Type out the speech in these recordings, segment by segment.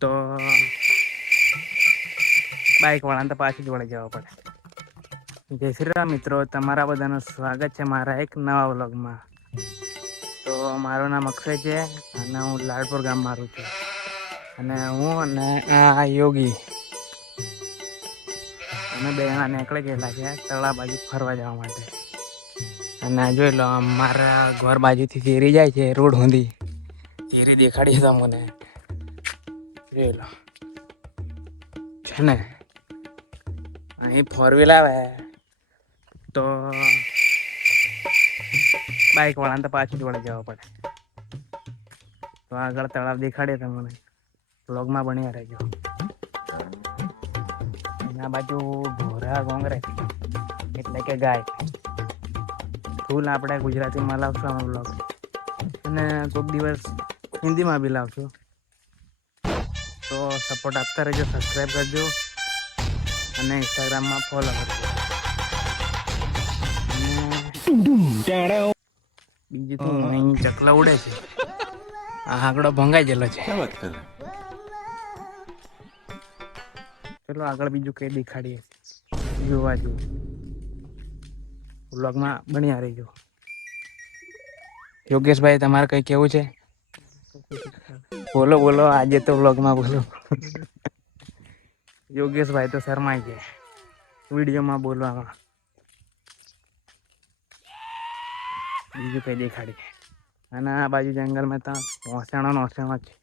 તો બાઈક વાળાને તો પાછી જ વળી જવા પડે. જય શ્રી રામ મિત્રો, તમારા બધાનું સ્વાગત છે મારા એક નવા વ્લોગમાં. તો મારું નામ અક્ષય છે અને હું લાડપુર ગામ મારું છું. અને હું અને આ યોગી અમે બે જણા નીકળી ગયેલા છે તળાવ બાજુ ફરવા જવા માટે. અને જોઈ લો મારા ઘર બાજુથી ફેરી જાય છે રોડ સુધી. કેરી દેખાડી તમને જોઈ લો છે ને. અહીં ફોર વ્હીલ આવે તો બાઈક વાળાને તો પાછું જ વળી જવા પડે. તો આગળ તળાવ દેખાડે તમને, વ્લોગમાં બન્યા રહેજો. એના બાજુ ઢોરા ગોંગરે એટલે કે ગાય. ફૂલ આપણે ગુજરાતીમાં લાવશું આ વ્લોગ અને કોઈક દિવસ હિન્દીમાં બી લાવશું. તો સપોર્ટ આપતા રહેજો, સબસ્ક્રાઈબ કરજો અને ઇન્સ્ટાગ્રામમાં ફોલો કરજો. બીજું તો અહીં ચકલા ઉડે છે. આ આંકડો ભંગાઈ ગયેલો છે. ચલો આગળ બીજું કઈ દેખાડીએ, જોવા જેવું. વ્લોગમાં બન્યા રહેજો. યોગેશભાઈ તમારે કઈ કેવું છે? બોલો બોલો, આજે તો વ્લોગમાં બોલો. યોગેશભાઈ તો શરમાઈ ગયા વિડીયોમાં બોલવામાં. બીજું કઈ દેખાડી અને આ બાજુ જંગલમાં તો ઓસણો છે.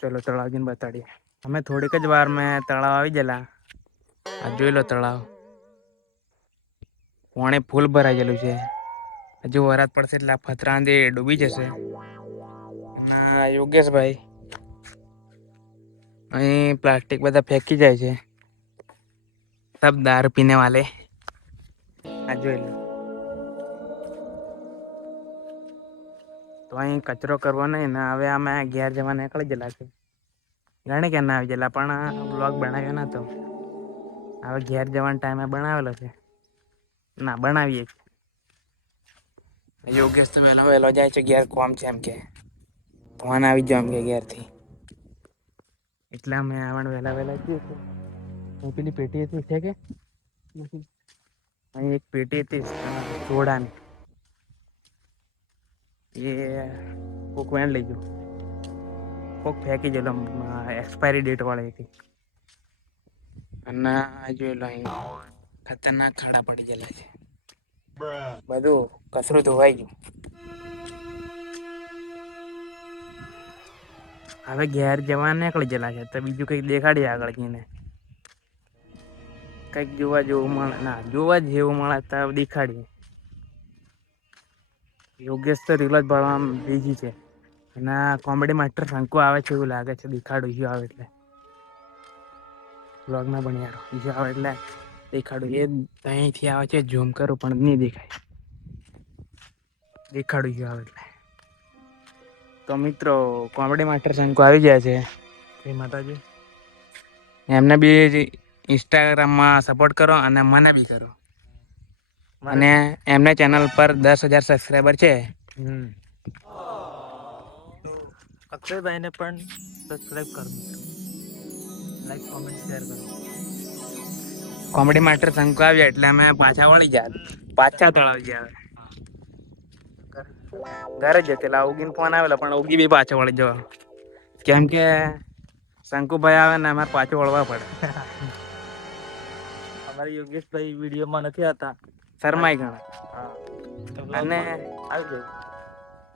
ચલો તળાવ જઈને બતાડીએ. અમે થોડીક જ વાર મેં તળાવ આવી ગયેલા. આ જોઈ લો તળાવ, પાણી ફૂલ ભરાઈ ગયેલું છે. હજુ વરાત પડશે એટલે આ ફતરાંદી ડૂબી જશે. અને યોગેશભાઈ અહીં પ્લાસ્ટિક બધા ફેંકી જાય છે. સબ દારૂ પીને વાલે. આ જોઈ લો. તો અહીં કચરો કરવો નહીં ને. હવે અમે ઘેર જવા નીકળી ગયેલા છે. ઘણી કે ના આવી ગયેલા પણ વ્લોગ બનાવ્યો નતો. હવે ઘેર જવાનો ટાઈમે બનાવેલો છે. ના બનાવીએ યોગેશ તો વહેલો જાય છે ઘેર, કોમ છે એમ કે ફોન આવી ગયો એમ કે ઘેરથી. એટલે અમે આવવાનું વહેલા જઈએ છીએ. હું પેલી પેટી હતી છે કે અહીં એક પેટી હતી સોડાની, એ કોક વેણ લઈ ગયો, કોક ફેંકી ગયેલો એક્સપાયરી ડેટ વાળી હતી. અને જોઈ લો અહીં ખતરનાક ખાડા પડી ગયેલા છે. બધું કચરું ધોવાઈ ગયું. હવે ઘેર જવા નીકળી ગયેલા છે. તો બીજું કઈક દેખાડીએ આગળ જઈને. કઈક જોવા જેવું મળે, ના જોવા જેવું મળે તો દેખાડીએ. યોગેશ તો રીલ જ બનાવવામાં બીજી છે. અને કોમેડી માસ્ટર શંકુ આવે છે એવું લાગે છે. દેખાડું આવે એટલે વ્લોગમાં બન્યા રહો. આવે એટલે દેખાડું. એ અહીંથી આવે છે, ઝૂમ કરું પણ નહીં દેખાય. દેખાડું આવે એટલે. તો મિત્રો કોમેડી માસ્ટર શંકુ આવી ગયા છે. જય માતાજી. એમને બી ઇન્સ્ટાગ્રામમાં સપોર્ટ કરો અને મને બી કરો. અને એમને ચેનલ પર 10,000 સબસ્ક્રાઈબર છે. તો અક્ષયભાઈને પણ સબસ્ક્રાઈબ કરો, લાઈક કોમેન્ટ શેર કરો. કોમેડી માસ્ટર શંકુ આવ્યા એટલે અમે પાછા વળી ગયા, પાછા તળાવ ગયા. ઘરે જ પેલા ઉગીને ફોન આવેલો પણ ઉગી બી પાછો વળી જવા, કેમ કે શંકુભાઈ આવે ને અમારે પાછું વળવા પડે. અમારે યોગેશભાઈ વિડીયોમાં નથી આવતા, શરમાઈ ગણા.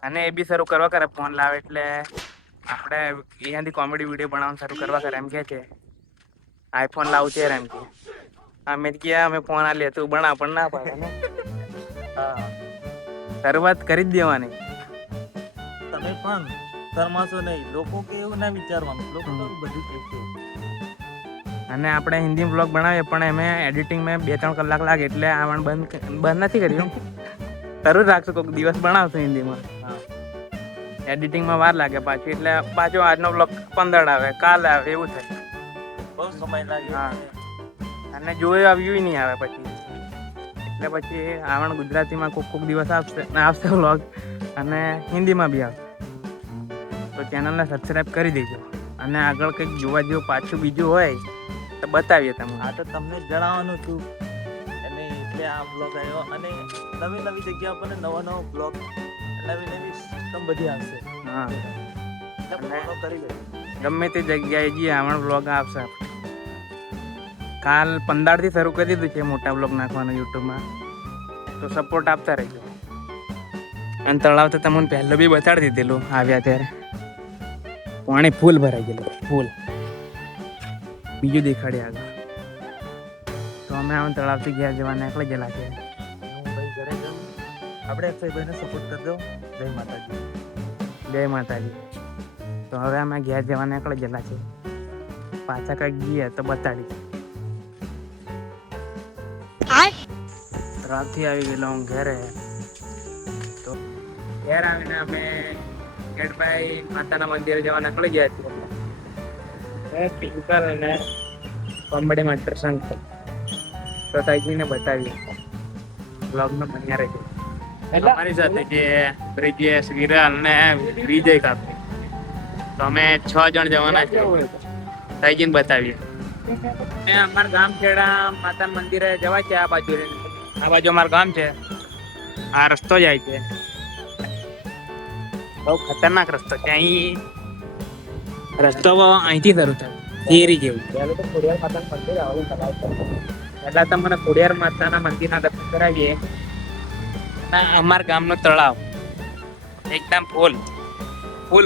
અને એ બી શરૂ કરવા કરે ફોન લાવે એટલે આપણે અહીંયાથી કોમેડી વિડીયો બનાવવાનું શરૂ કરવા કરે. એમ કે છે આઈફોન લાવું છે એમ કે. અમે ક્યાં અમે ફોન આલીએ તું બનાવ, પણ ના પાડે ને. શરૂઆત કરી જ દેવાની. તમે પણ શરમાશો નહીં. લોકો કે એવું ના વિચારવાનું, લોકો બધું કહેશે. અને આપણે હિન્દી વ્લોગ બનાવીએ પણ એમે એડિટિંગ મેં 2-3 કલાક લાગે એટલે આવવાનું બંધ નથી કર્યું. શરૂ રાખશું, કોઈક દિવસ બનાવશું હિન્દીમાં. એડિટિંગમાં વાર લાગે પાછી, એટલે પાછો આજનો વ્લોગ 15 આવે, કાલે આવે, એવું થાય. બહુ સમય લાગે. હા, અને જોયો વ્યૂ નહીં આવે પછી. એટલે પછી આવણ ગુજરાતીમાં કોઈક દિવસ આવશે વ્લોગ અને હિન્દીમાં બી આવશે. તો ચેનલને સબસ્ક્રાઈબ કરી દેજો. અને આગળ કંઈક જોવા જેવું પાછું બીજું હોય તો બતાવીએ તમને. આ તો તમને જણાવવાનું છું અને એટલે આ બ્લોગ આવ્યો. અને નવી નવી જગ્યા પર નવો બ્લોગ, નવી નવી સિસ્ટમ બધી આવશે. હા, ફોલો કરી લેજો. ગમે તે જગ્યાએ જઈએ આમાં બ્લોગ આવશે. કાલ 15 થી શરૂ કરી દીધું છે મોટા બ્લોગ નાખવાનું યુટ્યુબમાં, તો સપોર્ટ આપતા રહેજો. અને તળાવ તો તમને પહેલો બી બતાડી દીધેલું આવ્યા ત્યારે, પાણી ફૂલ ભરાઈ ગયેલું, ફૂલ. બીજું દેખાડી આગળ. તો અમે આમ તળાવથી ઘેર જવા નીકળી ગયેલા છે. હું ભાઈ ઘરે જાઉં, આપણે અક્ષયભાઈને સપોર્ટ કરી દો. જય માતાજી. જય માતાજી. તો હવે અમે ઘેર જવા નીકળી ગયેલા છે. પાછા કંઈક જઈએ તો બતાડી. રાતથી આવી ગયેલો હું ઘરે. તો ઘેર આવીને અમે ગેટભાઈ માતાના મંદિરે જવા નીકળી ગયા છીએ. પિંકલ અને કોમેડીમાં દર્શન તો તાઈજીને બતાવીએ. બ્લોગમાં બન્યા રહેજો. અમારી સાથે જે બ્રિજેશ, વિરલ ને વિજય કાપી, તો અમે 6 જણ જવાના છે. તાઈજીને બતાવીએ. અમારા ગામ ખેડા માતા મંદિરે જવાય છે. આ બાજુ અમારું ગામ છે. આ રસ્તો જાય છે, બહુ ખતરનાક રસ્તો છે. અહીં રસ્તો અહીંથી શરૂ થાય થિયરી જેવું. પહેલા તો મને ખોડિયાર માતાના મંદિરના દર્શન કરાવીએ. અમારા ગામનો તળાવ એકદમ ફૂલ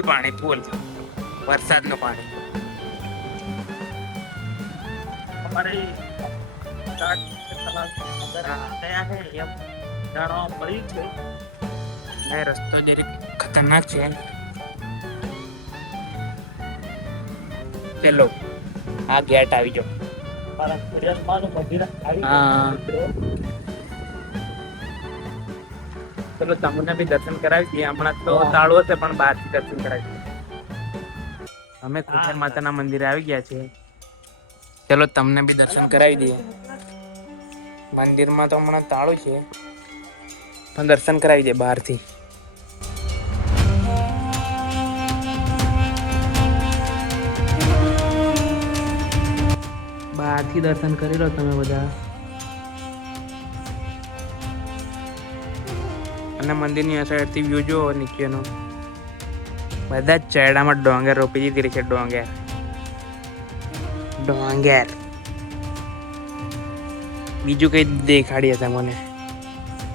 પાણી, ફૂલ વરસાદનું પાણી. અમારે જાણવા મળ્યું છે. રસ્તો જરીક ખતરનાક છે. ચલો આ ગેટ આવી જાઓ. મારા ખોડિયારમાંનું મંદિર આવી હા. ગયું. ચલો તમને બી દર્શન કરાવી દઈએ. હમણાં તો તાળું હશે પણ બહારથી દર્શન કરાવી દઈએ. અમે ખોડિયાર માતાના મંદિરે આવી ગયા છીએ. ચલો તમને બી દર્શન કરાવી દઈએ. મંદિરમાં તો હમણાં તાળું છે પણ દર્શન કરાવી દે બહારથી. બહારથી દર્શન કરી લો તમે બધા. અને મંદિરની અસરથી વ્યૂ જુઓ નીચેનો. બધા જ ચેડામાં ડોંગર રોપી દીધી છે. ડોંગર બીજું કઈ દેખાડીએ તમને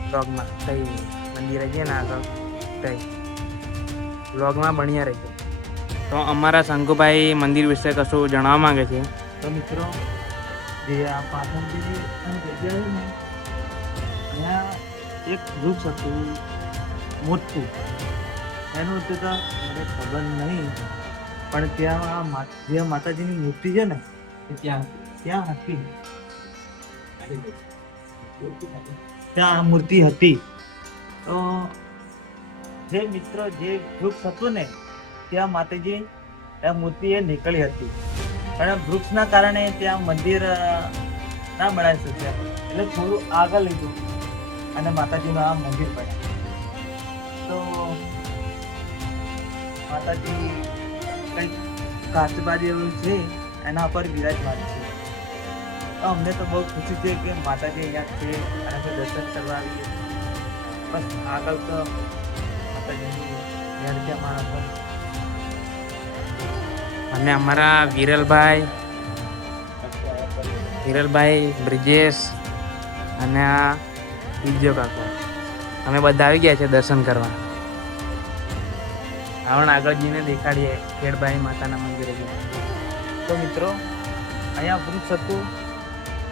બ્લોગમાં. કઈ મંદિરે જઈએ ને આગળ કઈ બ્લોગમાં બન્યા રહેજો. તો અમારા શંકુભાઈ મંદિર વિશે કશું જણાવવા માંગે છે. તો મિત્રો, જે આ પાટણની જગ્યા છે ને, અહીંયા એક વૃક્ષ હતું મોટું. એનું તો મને ખબર નહીં, પણ ત્યાં જે માતાજીની મૂર્તિ છે ને ત્યાં હતી. ત્યાં મૂર્તિ હતી. તો જે મિત્રો જે વૃક્ષ હતું ને ત્યાં માતાજી ત્યાં મૂર્તિ એ નીકળી હતી. પણ વૃક્ષના કારણે ત્યાં મંદિર ના બનાવી શક્યા, એટલે થોડું આગળ લીધું અને માતાજીનું આ મંદિર બન્યું. તો માતાજી કંઈક કાચબાજી એવું છે એના પર વિરાજમાન છે. તો અમને તો બહુ ખુશી છે કે માતાજી અહીંયા છે અને અમે દર્શન કરવા આવીએ. બસ આગળ તો માતાજીની ઘેર છે મારા પર. અને અમારા વિરલભાઈ, બ્રિજેશ અને આ બીજો કાકો, અમે બધા આવી ગયા છે દર્શન કરવા. આવણ આગળ જઈને દેખાડીએ ખેડભાઈ માતાના મંદિરે જઈને. તો મિત્રો, અહીંયા વૃક્ષ હતું,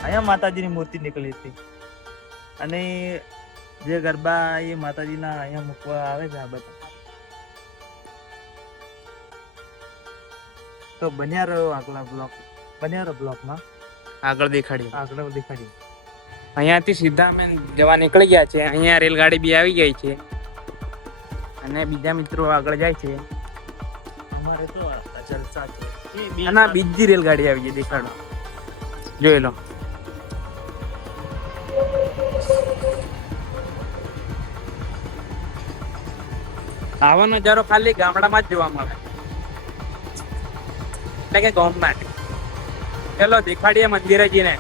અહીંયા માતાજીની મૂર્તિ નીકળી હતી. અને જે ગરબા એ માતાજીના અહીંયા મૂકવા આવે છે આ બધા. તો બન્યા રહ્યો બ્લોકમાં આગળ દેખાડીએ. દેખાડીએ. અહીંયાથી સીધા અમે જવા નીકળી ગયા છે. અહીંયા રેલગાડી બી આવી ગઈ છે અને બીજા મિત્રો આગળ જાય છે. અમારે તો જલસા છે. અને બીજી રેલગાડી આવી ગઈ, દેખાડો, જોઈ લો. આવો નજારો ખાલી ગામડામાં જ જોવા મળે. એટલે કે ગામમાં. ચલો દેખાડીએ મંદિરે જઈને,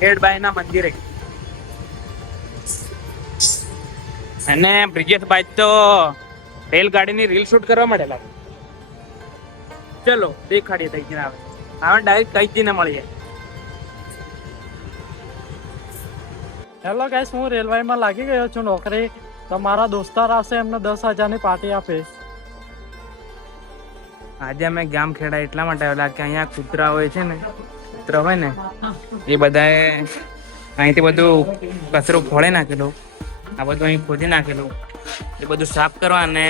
ખેડબાઈ ના મંદિરે. અને બ્રિજેશભાઈ તો રેલગાડીની રીલ શૂટ કરવા મળેલા. ચલો દેખાડીએ તઈ જઈને આવે. હવે ડાયરેક્ટ તઈ જઈને મળીએ. હેલો ગાઈસ, હું રેલવેમાં લાગી ગયો છું નોકરી. તો મારા દોસ્તાર આવશે, એમને 10,000ની પાર્ટી આપીશ. આજે અમે ગામ ખેડા એટલા માટે આવેલા કે અહીંયા કૂતરા હોય છે ને, કૂતરા હોય ને એ બધાએ અહીંથી બધું કચરો ફોડે નાખેલું. આ બધું અહીં ખોદી નાખેલું. એ બધું સાફ કરવા અને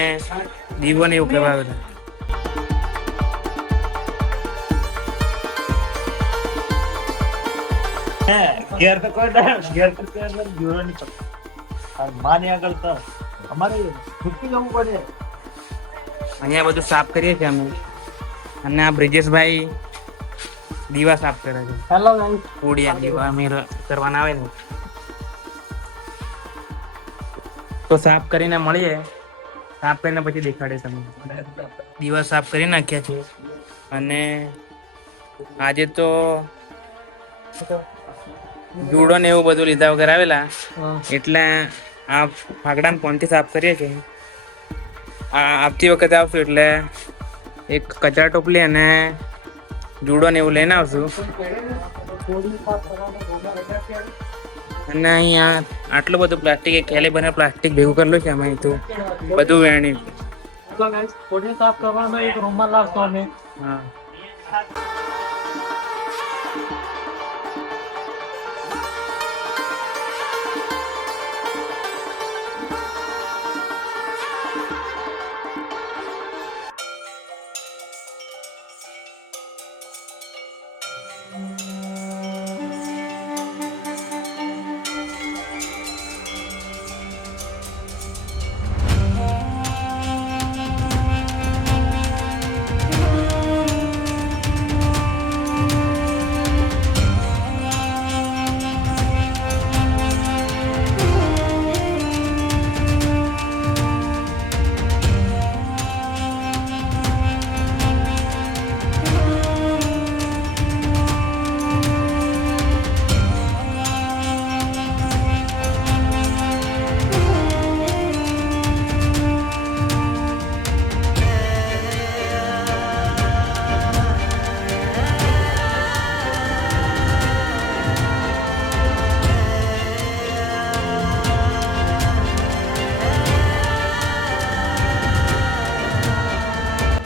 દીવો ને એવું કરવા આવેલા. ઘેર તો કોઈ ના, ઘેર તો કોઈ અંદર જોરો નહીં પડતો. અને માની આગળ તો અમારે છૂટી જવું પડે. અહીંયા બધું સાફ કરીએ છીએ અમે. અને આ બ્રિજેશભાઈ દીવા સાફ કરે છે. હેલો ગાઈસ, ઓડિયા દીવા અમે કરવાના આવે ને તો સાફ કરીને મળીએ. સાફ કરીને પછી દેખાડે તમને. દીવા સાફ કરી નાખ્યા છે. અને આજે તો જુડો ને એવું બધું લીધા વગર આવેલા, એટલે આ ફાકડાને ફોનથી સાફ કરીએ છીએ. આવતી વખતે આવશું એટલે એક કચરા ટોપલી અને જુડો ને એવું લઈને આવશું. અને અહીંયા આટલું બધું પ્લાસ્ટિક, એક થેલી ભરીને પ્લાસ્ટિક ભેગું કરેલું છે અમે તો બધું વેણી. તો ગાઈસ, કોડી સાફ કરવાનો એક રૂમાલ લાવતો અમે. હા,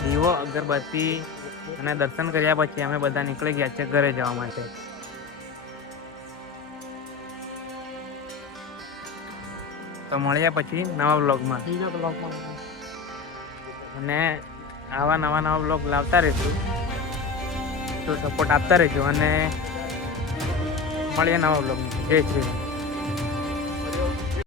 દીવો, અગરબત્તી અને દર્શન કર્યા પછી અમે બધા નીકળી ગયા છે ઘરે જવા માટે. તો મળ્યા પછી નવા બ્લોગમાં. બીજા બ્લોગમાં અને આવા નવા બ્લોગ લાવતા રહીશું, તો સપોર્ટ આપતા રહેજો. અને મળીએ નવા બ્લોગમાં. જય શ્રી રામ.